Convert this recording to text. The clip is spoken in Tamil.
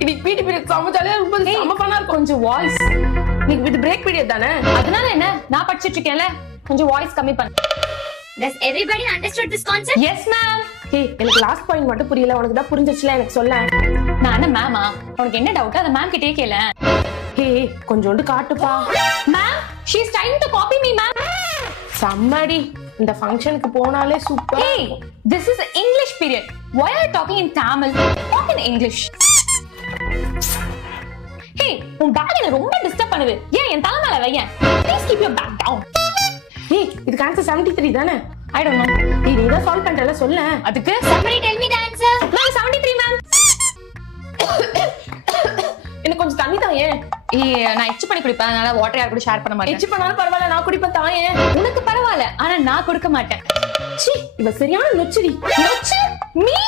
இன்னைக்கு பிடி பீரியட் செம்ம ஜாலியா இருக்கும். செம்ம ஃபன்னா இருக்கும். கொஞ்சம் வாய்ஸ். நீங்க வித் பிரேக் பீரியட் தானே? அதனால என்ன? நான் படிச்சிட்டு இருக்கேன்ல. கொஞ்சம் வாய்ஸ் கம்மி பண்ணு. Does everybody understood this concept? Yes ma'am. ஏய் எனக்கு லாஸ்ட் பாயிண்ட் மட்டும் புரியல. உனக்கு தான் புரிஞ்சிச்சுல எனக்கு சொல்ல. நான் என்ன மேமா? உனக்கு என்ன டவுட்? அத மேம் கிட்டே கேள. ஏய் கொஞ்சோண்டு காட்டுப்பா. Ma'am, she is trying to copy me ma'am. சம்மடி. இந்த ஃபங்க்ஷனுக்கு போனாலே super. Hey, this is English period. Why are you talking in Tamil? Talk in English. Hey, உன் பேக் என்ன ரொம்ப டிஸ்டர்ப் பண்ணுது. ஏன் என் தலை மேல வையேன். Please keep your bag down. ஏய் இதுக்கு ஆன்சர் 73 தானே? I don't know. ஏய் நீ தான் சால்வ் பண்றல சொல்ல. அதுக்கு Somebody tell me the answer. நான் 73 மேம். எனக்கு கொஞ்சம் தண்ணி தான் ஏன்? நான் எச்சு பண்ணி குடிப்பேன். அதனால வாட்டர் யார் கூட ஷேர் பண்ண மாட்டேன். எச்சு பண்ணாலும் பரவாயில்ல நான் குடிப்பேன் தான் ஏன்? உனக்கு பரவாயில்ல, ஆனா நான் கொடுக்க மாட்டேன். சீ இவ சரியான நொச்சுடி. நொச்சு? Me?